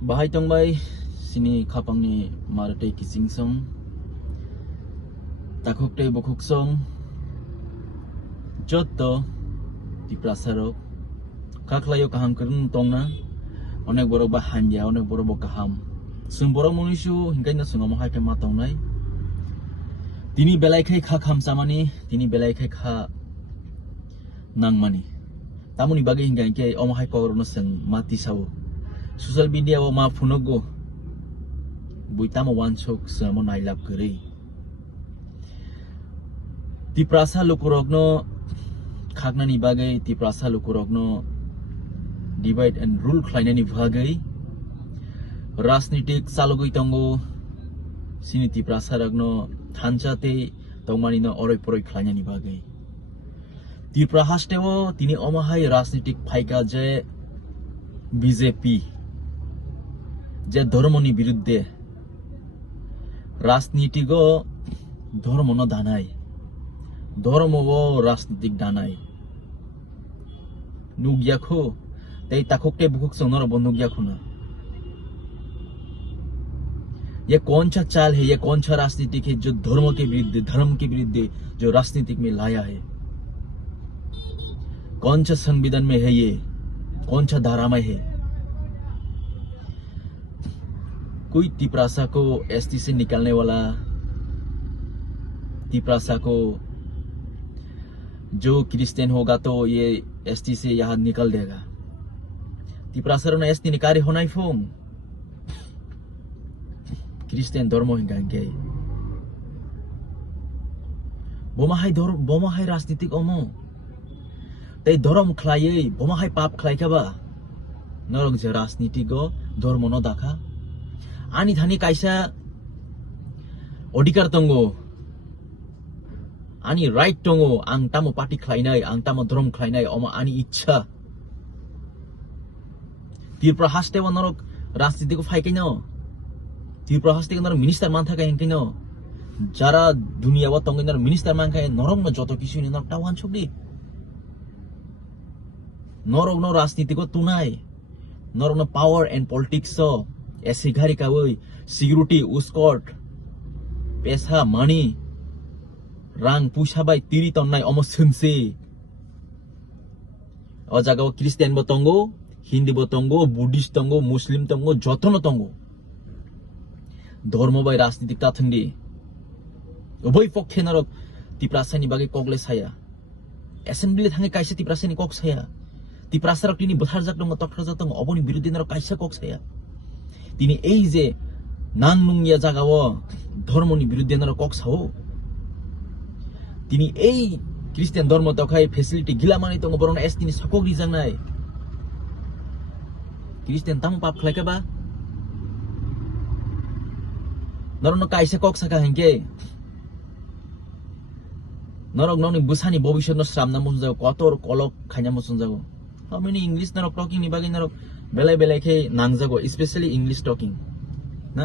Bahai tongbai sini khapangni marate kising song takukte bokuk song joto Tiprasarok kaklayo kaham kurun tongna onek borok ba hanja onek borok bo kaham sung borok munishu hingkai na sungamo hai ke matong nai tini belai khai kha kham samani tini belai khai kha nangmani tamuni bagi hingkai ke omo hai korono seng mati sawo social media wo ma funogo buitamo wansok samo nailap kere Tiprasa lukurokno khaknani bagai Tiprasa lukurokno divide and rule khlainani bagai rajnitik salogoi tongo sini Tiprasa ragno thanchate tongmani no oroi poroi khlainani bagai Tipra hastewo tini omahai rajnitik phaika je BJP je ধর্মনি বিরুদ্ধে রাজনীতিগো ধর্ম ন দানাই ধর্ম ও রাজনীতিক দানাই নুগিয়াখো তাই তাকোকে বুকুক सोनर बंदुगियाखो ना ये कौन सा चाल है ये कौन सा राजनीतिक है जो धर्म के विरुद्ध जो राजनीतिक में लाया है कौन सा संविधान में है ये कौन सा धारा में है कोई तिप्रासा को एसटी से निकालने वाला तिप्रासा को जो क्रिश्चियन होगा तो ये एसटी से यहाँ निकल देगा तिप्रासा ने एसटी निकाले होना ही फोम क्रिश्चियन धर्म हिंगांगे बोमा हाय राजनीतिक ओमो ते धर्म खलाये बोमा हाय पाप खलायकाबा नरक जे राजनीतिक धर्म न दाखा आनी थानी कायसा अधिकार तंगो आनी राइट तंगो आं तामो पार्टी खलायनाय आं तामो धर्म खलायनाय अमा आनी इच्छा तिरप्रा हास्ते नरक राजनीति को फाइकैनो तिरप्रा हास्ते नरक मिनिस्टार मान थाका हेंकैनो जारा दुनिया वा तंगै नरक मिनिस्टार मान खाय नरक न जतो किसु नरक टावान छकदि नरक न राजनीति को तुनाय नरक न पावर एंड पॉलिटिक्स ऐसी घरी का वही सिक्योरिटी उस्कॉट पैसा मनी रंग पूछा बाई तीरी तन्नाई अमो सुनसे और जगह वो क्रिश्चियन बतंगो हिंदी बतंगो बुद्धिस्ट तंगो मुस्लिम तंगो जतन तंगो धर्म बाई राजनीतिक ताथंगी वही पक्षे नरक तिप्रासानी बागी कोकले साया एसेंबली थांगे कायसा तिप्रासानी कोक साया तिप्रासारक तिनी बथार जाक दंग तखर जाक दंग अबनि बिरुद्धि नरक कायसा कोक साया तिनी एई जे नांगनुंगिया जागाव धर्मनि बिरुद्धे नर कक्साओ तिनी एई क्रिश्चियन धर्म तखाय फेसिलिटी गिला मानि तंग बरन एस तिनी सकोग रिजांनाय क्रिश्चियन ताम पाप खलायकाबा नरन कायसा कक्साका हेंके नरक ननि बुसानि भविष्य न श्रामना मुनजाव कतर कलक खायना मुसुनजाव हामिनि इंग्लिश नरक टॉकिंग नि बागै नरक बेलाय बेलाय के नांगजागो स्पेशली इंग्लिश टॉकिंग ना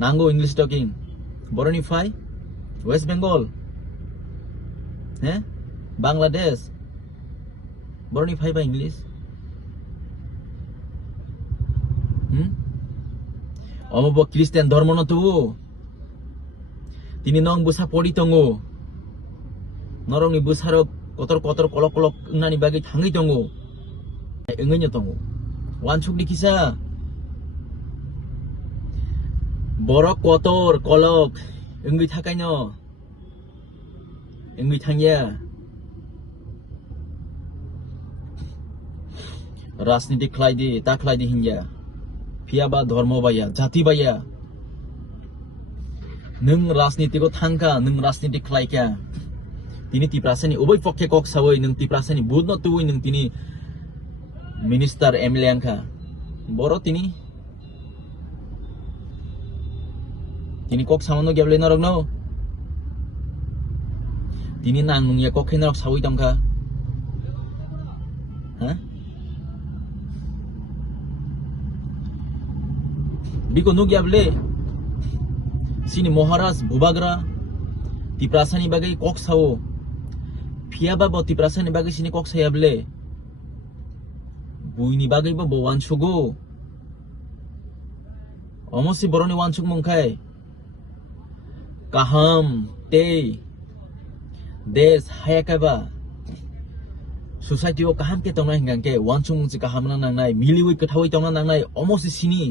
नांगो इंग्लिश टॉकिंग बरनी फाई वेस्ट बंगाल हैं बांग्लादेश बरनी फाई बा इंग्लिश अमबो क्रिश्चियन धर्म न तो तिनी नंग बुसा पड़ी तंगो नरंगनि बुसारो कतर कतर कलक कलक नानि बागै थांगै तंगो engenya tongo wansuk dikisa borok kotor kolok enggi thakaino enggi thangya राजनीति खलायदि ता खलायदि हिंया फियाबा धर्म बाया जाति बाया नों राजनीति को थांका नों राजनीति खलायका तिनी तिप्रासानि अबै पक्षे कक सावै नों तिप्रासानि बुद न तुवै नों तिनी मिनिस्टर एमएलए आंखा बरो तिनी कक सामनो गेबले नरक न तिनी नांगनुंगिया कक नरक सावै तंखा हा बिको नु गेबले सिनी महाराज बुबाग्रा तिप्रासानि बागै कक सावो फियाबा ब तिप्रासानि बागै सिनी कक सायाबले buini bagui bo wanshugo omosi boroni wansuk mungkai kaham te des hayakaba society o kaham ke tongnai hingang ke wansuk mungsi kaham na nangnai miliwi kethawi tongna nangnai omosi sini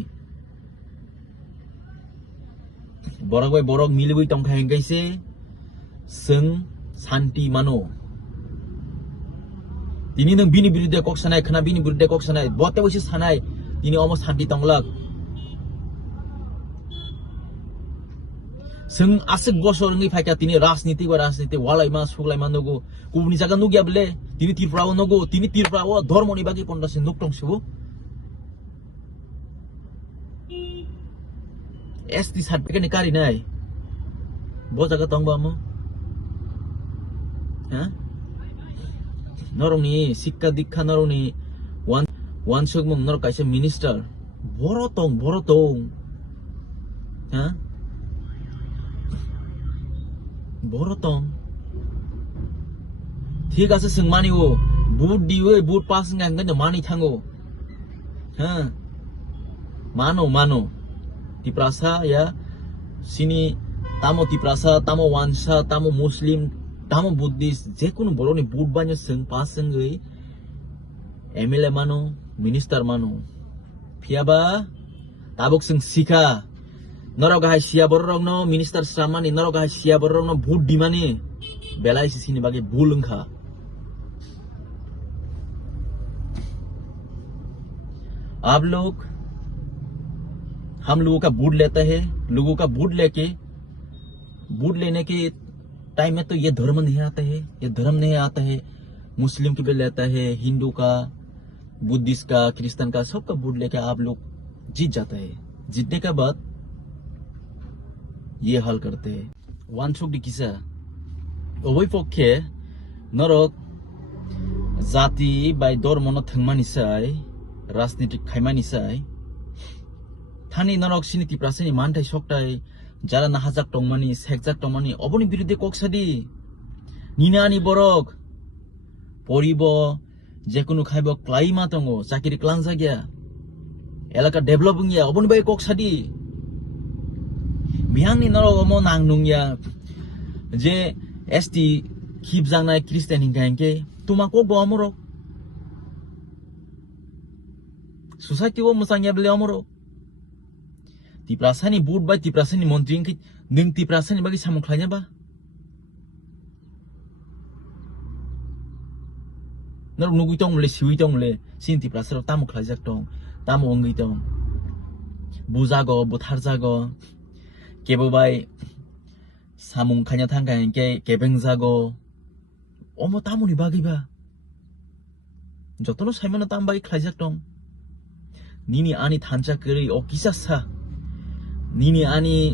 borok bai borok miliwi tongkha hingai se sung santi mano tini nang bini birude kok sanai khana bini birude kok sanai bote wisi sanai tini almost santi tonglak sung asik bosor ngi phaika tini rajniti walai ma suglai ma nogo kubuni jaga nugya bele tini tirprawo nogo tini tirprawo dormo ni bagi pondase nuktong subu ST certificate ni kari nai bo jaga tongba mo ha norongni sikka dikha norongni wansuk mung nor kaisa minister borotong ha borotong ঠিক আছে sung mani o boot diwe boot pass ngang ngan mani thango ha mano tiprasa ya sini tamo tiprasa tamo wansa tamo muslim tamo buddhist je kono boroni boot banyo sung pass sungei MLA mano minister mano phiaba tabok sung sika norok hai sia borok no minister samani norok hai sia borok no boot dimani belai sini bagi bulungkha आप लोग हम लोगों का boot लेता है लोगों का boot लेने के टाइम में तो ये धर्म नहीं आता है ये धर्म नहीं आता है मुस्लिम की भी लेता है हिंदू का बुद्धिस्ट का क्रिश्चियन का सबका बूट लेके आप लोग जीत जाता है जीतने के बाद ये हल करते हैं वानसुक दी किसा ओबै पक्षे नरक जाति बाय धर्म न थंगमानिसाय राजनीतिक खायमानिसाय थानी नरक सिनि तिप्रासानि मानथाय सकथाय जारा नाहाजाक टंगमानि सेकजाक टंगमानि अबनि बिरुद्धे कक्सादि निनानि बरक परिब जेकुनु खायब क्लाइमा तंगो चाकिरि क्लांजागिया एलाका डेभलपिंग या अबनि बाय कक्सादि बिहांनि नरक अमो नांनुंया जे एसटी खिबजांनाय क्रिस्टियान हिंगायके तुमाको बमरो society wo musangya bele amoro tiprasani boot ba tiprasani montri ki ning tiprasani bagi samung khlanya ba nar nugui tong le siwi tong le sin tiprasaro tamu khlajak tong tamu ongi tong bujago butharjago kebo bai samung khanya thangka ke kebengjago omo tamu ni bagi ba jotono saimana tam bagi khlajak tong Nini ani thancha kiri o kisasa Nini ani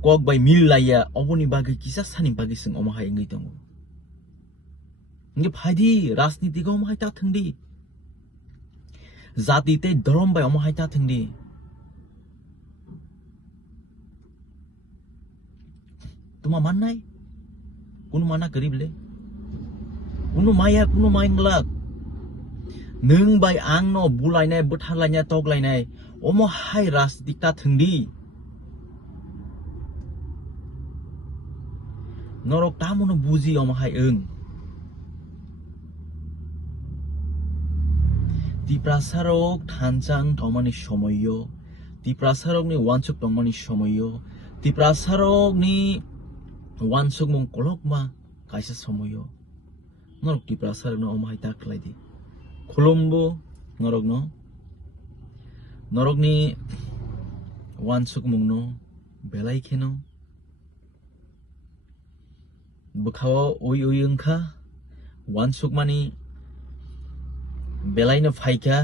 kok bai mil laya oboni bagi kisasa ni bagi sing omahai ngai tongo nge phaidi rajniti go omahai ta thngdi jati te dharam bai omahai ta thngdi tuma mannai kunu mana garibले kunu maya kunu mainglak nung bai ang no bulai nai butharlai nai toklai nai omo hai rajniti ta thngdi norok tamono buji omo hai ung tiprasarok thanchang tongmani somoyo tiprasarok ni wansuk tongmani somoyo tiprasarok ni wansuk mung kolokma kaisa somoyo norok tiprasarok no omo hai ta klai di Kolombo norok ni wansuk mungno belai kheno bukhawo oi ungkha wansuk mani belai no phaika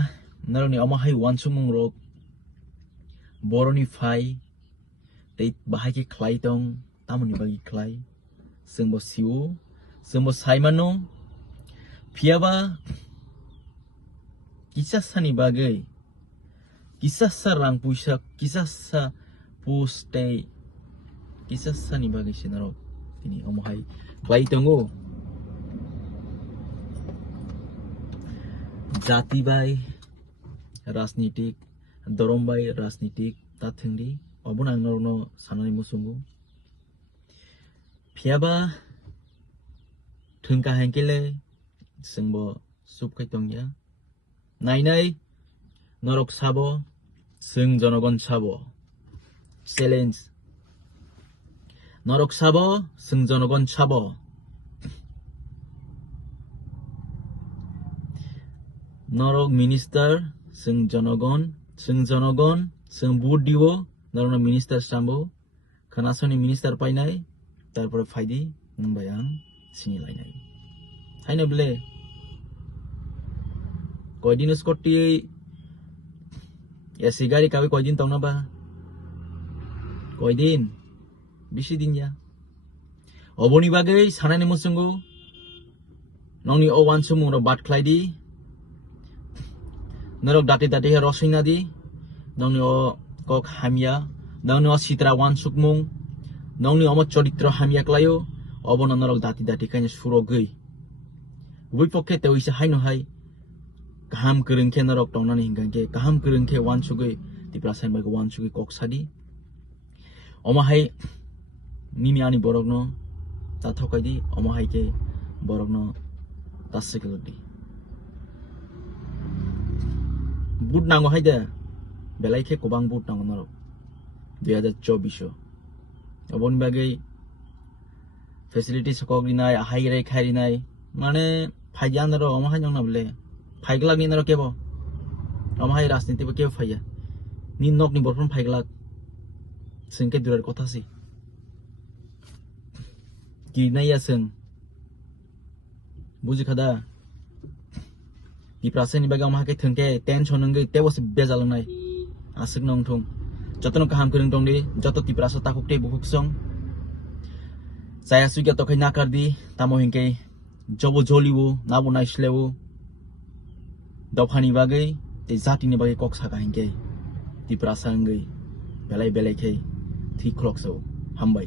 norok ni omahai wansuk mungrok boroni phai tei bahai ke khlai tong tamoni bagi khlai sengbo siu sengbo saimano phiaba Kisasani Bagui Kisasa rang puisa kisasa puste Kisasani Bagui sinarok ini omahai klai tongo Jati Bai Rajniti Dormo Bai Rajniti ta Thwngdi obon ang no sanani musungu phiaba thungka hankele singbo subkai tongya nainai norok sabo sing jonogon sabo challenge norok sabo sing jonogon sabo norok minister sing jonogon sing budiwo norok minister sambo khanasoni minister painai tarpore faidi bayang sini lainai haino bele koidin skoti ya sigari kawi koidin tongna ba koidin bisi din ya oboni bagai sanani musungu nongni o wan sumu ro bat khlaidi norok dati dati he rosina di nongni o kok hamya nongni o sitra wan sukmung nongni o choditro hamya klayo obono norok dati dati kaine suro gei ui pokke te uisa haino hai kaham kerengke norok tongnani hingkangke kaham kerengke wan sugei Tiprasani Bagui wan sugei kok sadi oma hai mimi ani borokno ta thokaidi oma hai ke borokno ta sekelodi boot nango hai de belai ke kobang boot nango norok 2024 obon bagai facility sakok dinai hai rai khai dinai mane phaijan ro oma hai jongna bele phaigla ni naro kebo oma hai rajniti ba kebo phaiya ni nok ni borpon phaigla singke durar kotha si ki nai aseng buji khada Tiprasani Bagui oma ke thungke tension ngai tebo se bejalangnai asik nong thung jotono kaham kereng tongdi joto Tiprasa takukte bukuk song saya suga to kai nakardi tamo hingke jobo joliwo nabo naislewo dofani bagai te jatini bagai kok saka hingke Tiprasa ngai belai belai ke thi clock so hambai